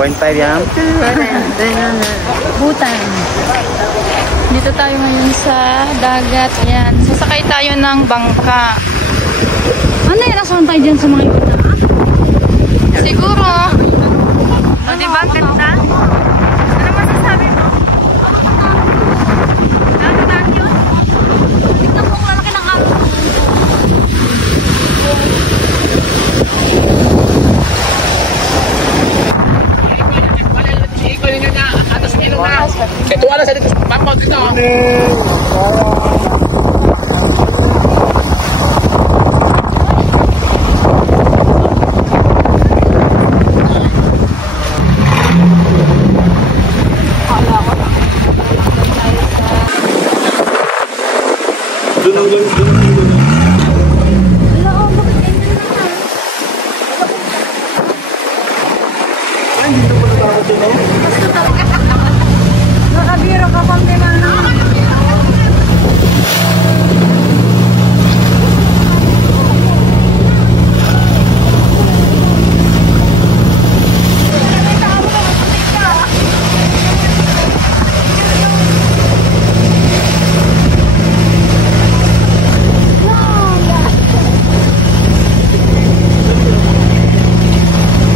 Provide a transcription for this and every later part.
0.5 yan. Butan. Dito tayo ngayon sa dagat. Yan. Sasakay tayo ng bangka. Ano yan? Nasaan tayo dyan sa mga iba na? Siguro. O, diba? Ganda? Ano masasabi mo? Dagat yun? Tignan mo kung lalaki ng ako. Ito wala sa dito. Pangkot dito. Nakabiro ka pang dimana.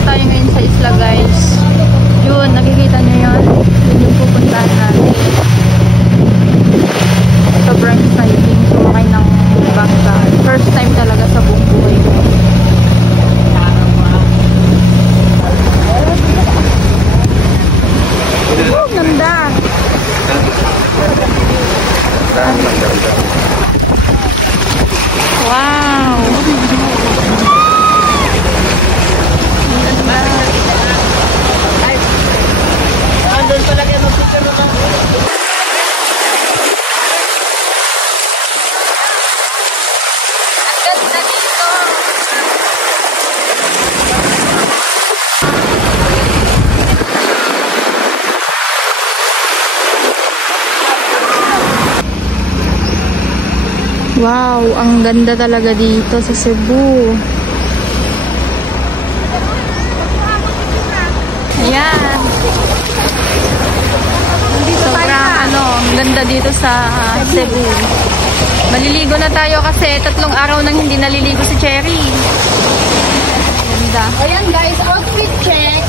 Tayo ngayon sa isla, guys. Yun, nakikita nyo yun. Yun yung pupuntahan natin. Sobrang exciting sumakay ng bangka. First time talaga sa buong buhay ko. Oh, ganda! Wow! Andun pala kayo mag-picture naman. Ganda dito! Wow, ang ganda talaga dito sa Cebu. Ayan. Sobrang ang ganda dito sa Cebu. Maliligo na tayo kasi 3 araw nang hindi naliligo si Cherry. Ganda. Ayan guys, outfit check.